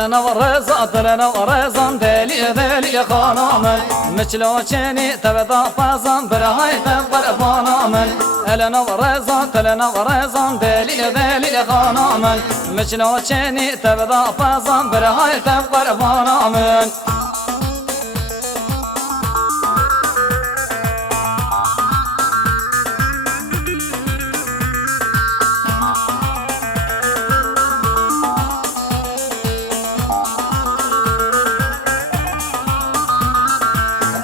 Elena vareza telena varezan deli deli khanamın Mıçloçeni teveda fazan bir hayte barbanamın Elena vareza telena varezan deli deli khanamın Mıçloçeni teveda fazan bir hayte barbanamın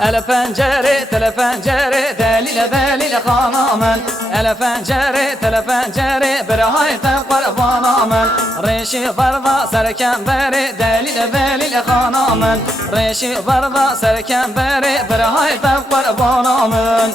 Ele pencere, tele pencere, delile delile khanamın Ele pencere, tele pencere, bir hayte kurbanamın Reşi barda serkemberi, delile delile khanamın Reşi barda serkemberi, bir hayte kurbanamın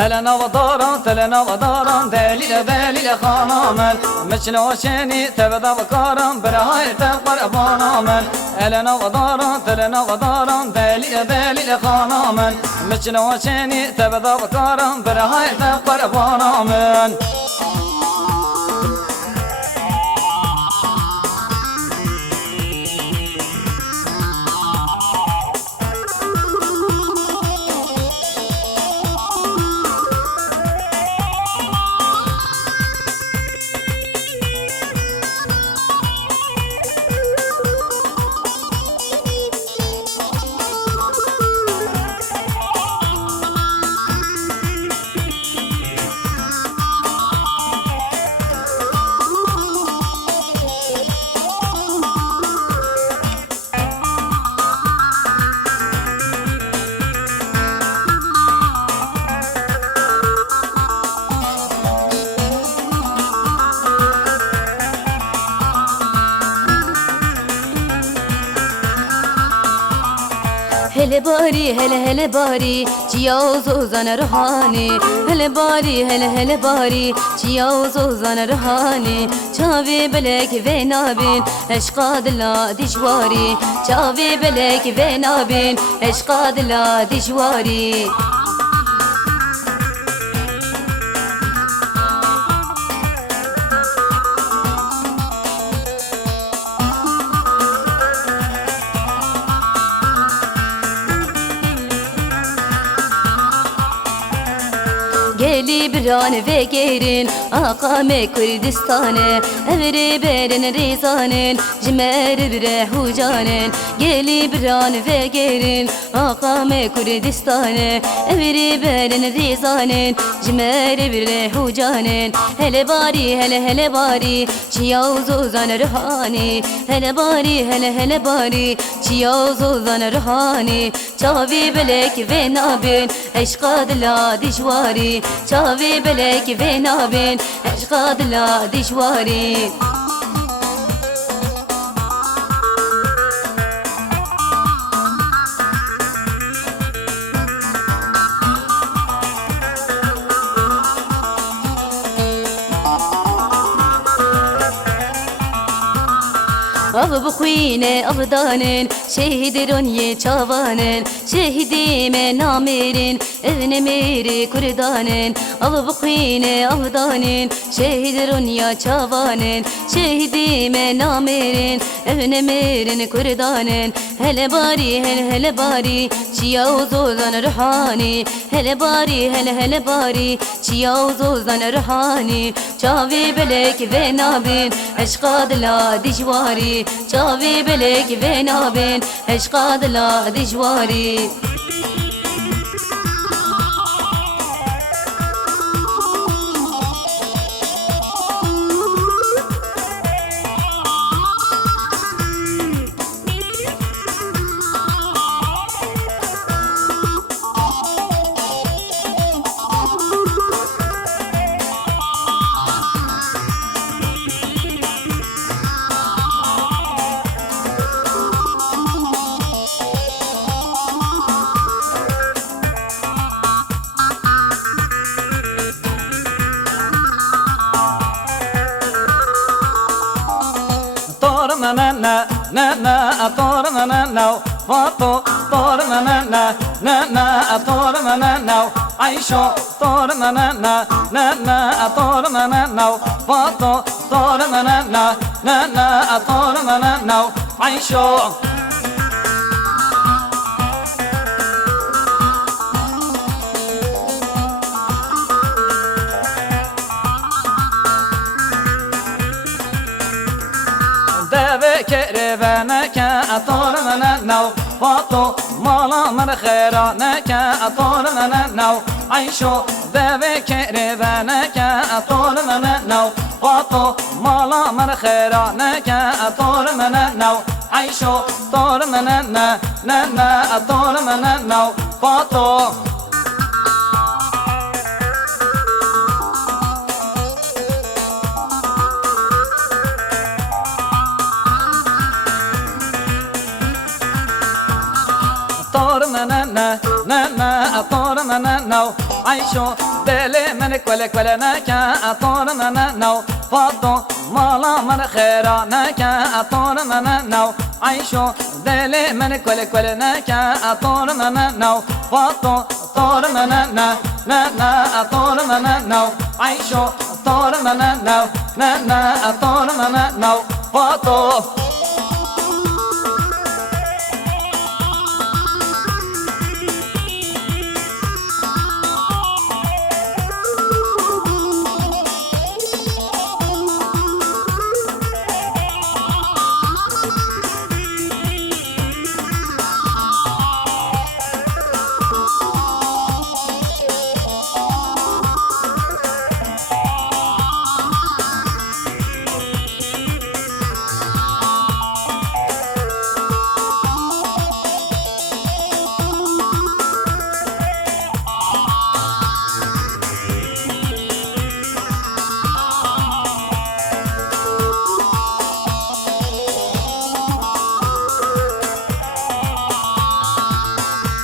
Elena vadaran, telena vadaran, delile delile khanamın Mıçloçeni teveda vakaran, bir hayte kurbanamın Elena vadaran, telena vadaran, delile delile khanamın Mıçloçeni teveda vakaran, bir hayte kurbanamın Hele bari hele hele bari Ciyoz ozan ruhani Hele bari hele hele bari Ciyoz ozan ruhani Çavi belek ve nabin Eşkadla dişvari Çavi belek ve nabin Eşkadla dişvari Geli biran ve gerin Akame Kürdistan'e Evri berin rizanin Cimer bire hucanin Geli biran ve gerin Akame Kürdistan'e Evri berin rizanin Cimer bire hucanin Hele bari hele hele bari Çiyavuz ozan ruhani Hele bari hele hele bari Çiyavuz ozan ruhani Çavi belek ve nabin Eşkadla dişvari Çavi belek ve nabin Eşkadla dişvari Av bxuine avdanin Şehidron ye çavanin Şehidime namirin Evne meri kurdanin Av bxuine avdanin Şehidron ya çavanin Şehidime namirin Evne merin kurdanin Hele bari hele hele bari Çiyavuz ozan ruhani Hele bari hele hele bari Çiyavuz ozan ruhani Çavi belek ve nabin Eşkadla dişvari Çavi belek ve nabin Eşkadla dişvari na na ator na na fato tor na na ator na na aisho tor na na ator na na fato tor na na ator na na aisho deve kerevene ke ator na na fato mala mer khera ne ke ator na na aisho deve kerevene ke ator na na fato mala mer khera ne ke ator na na aisho tor na na ator na na fato طور na طور na عيشو دلي من كل نكا طور na فاضو مالا من خيرا نكا طور na عيشو دلي من كل نكا طور na فاضو طور na طور na عيشو طور na طور na فاضو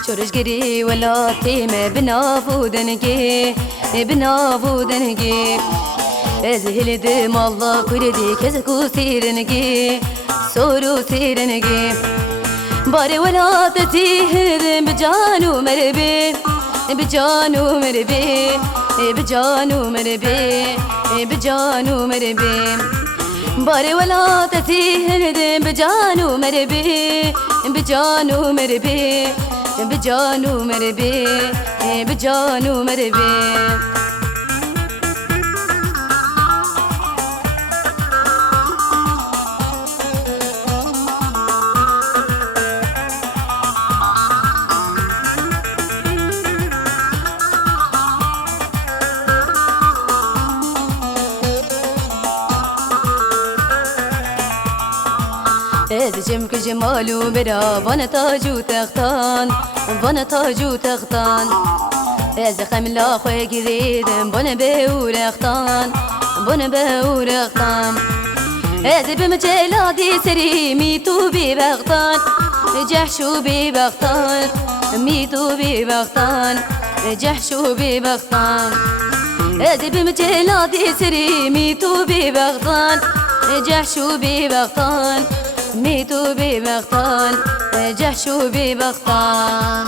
شورش گری ولا تیم بنافودنگی بنافودنگی از هل دم الله کردی کس کو سیرنگی سورو سیرنگی باری ولا تتیهن بجانو مربی بجانو مربی بجانو مربی بجانو مربی باری ولا تتیهن بجانو مربی بجانو مربی بجانو مربي بجانو مربي ازجم كجمالو برا وانا تاجو تختان وانا تاجو تختان از خملا خوي قريدم وانا بورختان وانا بورختان از بمجلادي سري ميتو ببختان جحشو ببختان ميتو ببختان جحشو ببختان از بمجلادي سري ميتو ببختان جحشو ببختان ميتو ببختان جحشو ببختان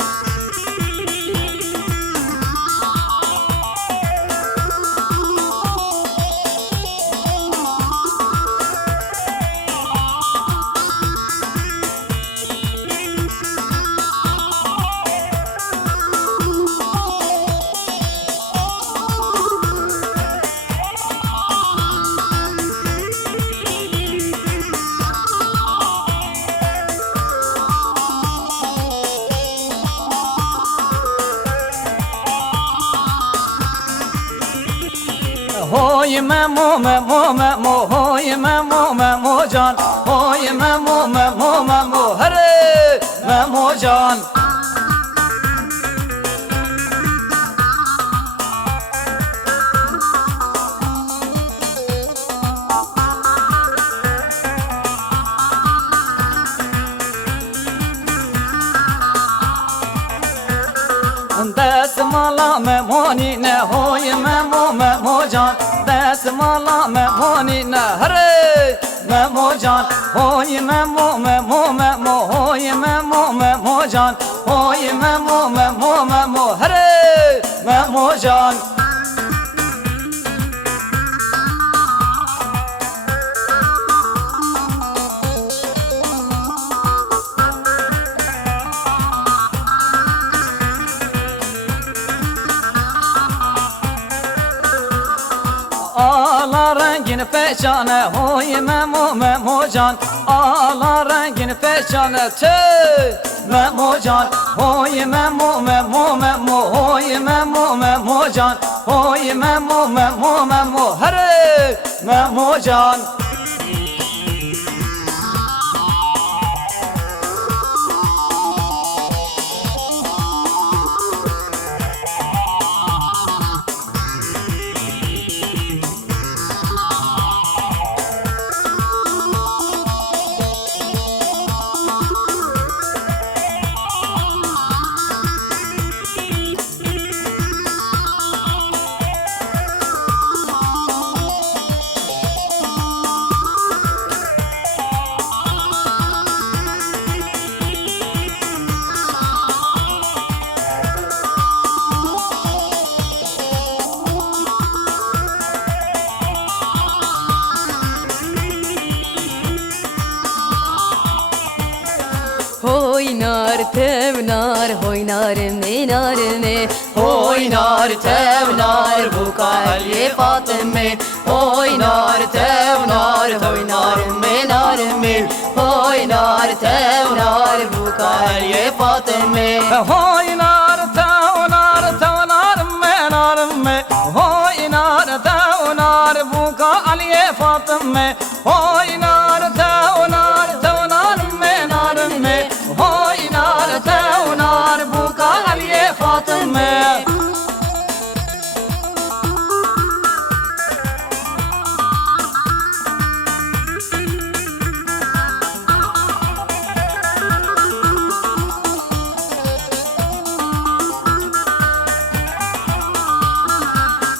هوی ممو هوی ممو جان هوی ممو هره ممو جان دست مالا ممونی نه هوی ممو جان دست مالا ممونی نه هره memo can Hoy memo memo memo Hoy memo memo can Hoy memo memo memo Hare memo can Ağla rengin peçane Hoy memo memo can Ağla rengin peçane Tüy memo can Hoy memo memo memo Hoy memo memo can Hoy memo memo memo Hare memo can Hoynar tevnar hoynar minarme Hoynar tevnar bu kalye Fatıme Hoynar tevnar hoynar menarme Hoynar tevnar bu kalye Fatıme Hoynar tevnar tevnar menarme Hoynar tevnar bu kalye Fatıme Hoynar tevnar tevnar menarme Hoynar tevnar bu kalye Fatıme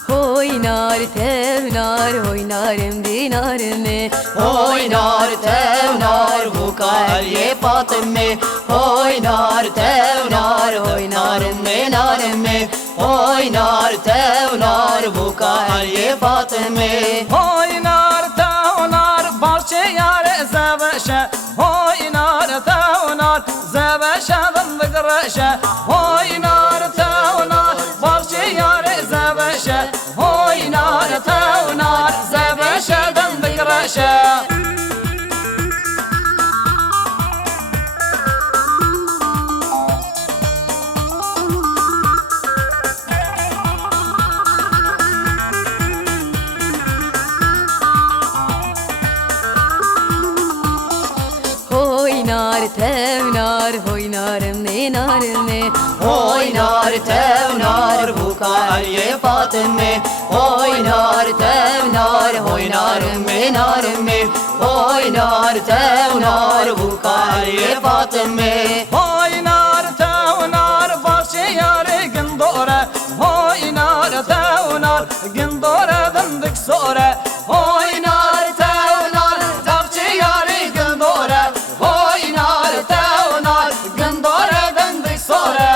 Hoynar tevnar hoynarım dinarme Hoynar tevnar bu kalye Fatıme Hoynar tevnar hoynarım menarme Hoynar tevnar bu kalye Fatıme Hoynar tevnar barçe yare zebeşe Hoynar tevnar zebeşe dıgreşe Hoynar tevnar barçe yare zebeşe Hoynar tevnar zebeşe dıgreşe Hoynar tevnar hoynarım dinarme Hoynar tevnar bu kalye Fatıme Hoynar tevnar hoynarım menarme Hoynar tevnar bu kalye Fatıme Hoynar tevnar barçe yare gindore Hoynar tevnar gindore dındık sore Hoynar tevnar barçe yare gindore Hoynar tevnar gindore dındık sore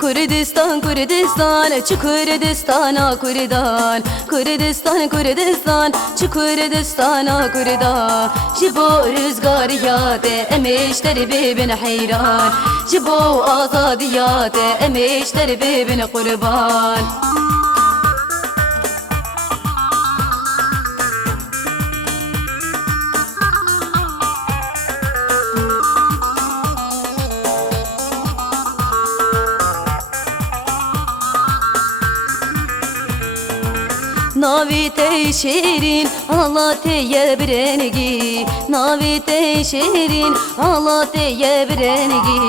Kurdistan Kurdistan çu Kurdistan'a Kurdan Kurdistan Kurdistan çu Kurdistan'a Kurdan Jibo rüzgar yade emişleri bibin hayran Jibo azadiyate emişleri bibin kurban ناوی تی شیرین الله تی برنگی ناوی تی شیرین الله تی برنگی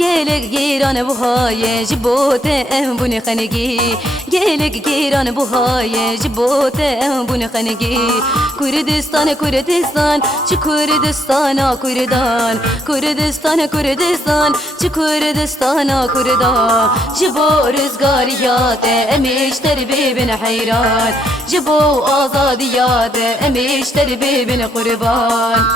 گلک گیران بوهای جبوت ام بونی خنگی گلک گیران بوهای جبوت ام بونی خنگی کردستان کردستان چه کردستان کردان کردستان کردستان چه کردستان کردان جبو رزگاریات امیشتر ببین حیران جبو آزادیات امیشتر ببین قربان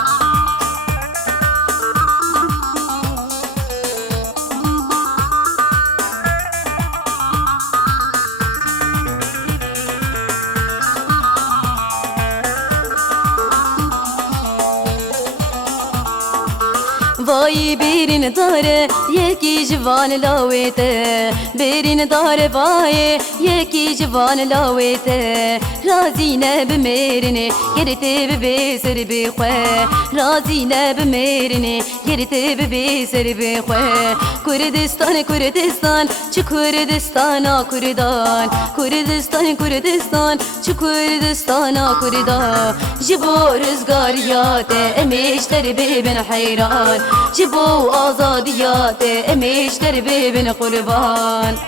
وای بیرین داره یکی جوان لاویته بیرین داره وای یکی جوان لاویته رازی نه بمیرنه گرته ببی سر بخواه رازی نه بمیرنه گرته ببی سر بخواه کردستان کردستان چه کردستان کردان کردستان کردستان چه کردستان کردان جبو رزگاریات امیشتر ببین حیران جبو آزادیات امیشتر ببین قربان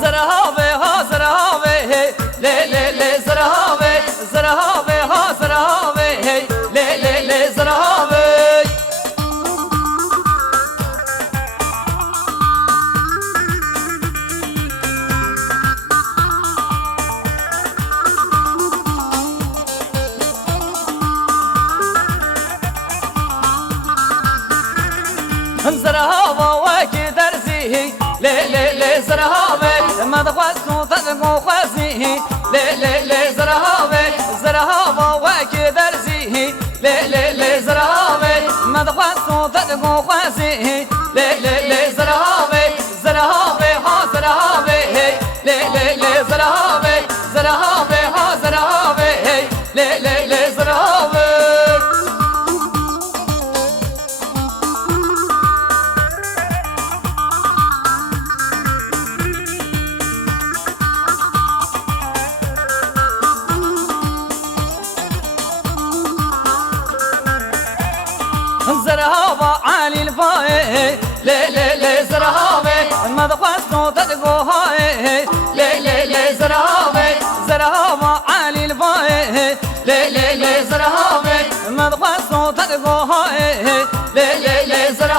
زرهاوه ها زرهاوه لی لی لی زرهاوه زرهاوه ها زرهاوه لی لی لی زرهاوه زرهاوه وکی درزی لی لی لی زرهاوه ما دخواستو تدقو خوازی لی لی لی زرهاوه زرهاوه وکی درزی لی لی لی زرهاوه ما دخواستو تدقو خوازی لی لی لی زرهاوه زرهاوه ها زرهاوه لی لی لی زرهاوه زرهاوه ها زرهاوه لی لی لی زرهاوه زرهاوه عالي الفاي لي لي لي زرهاوه ما دخواستو تدقوها لي لي لي زرهاوه زرهاوه عالي الفاي لي لي لي زرهاوه ما دخواستو تدقوها لي لي لي زرهاوه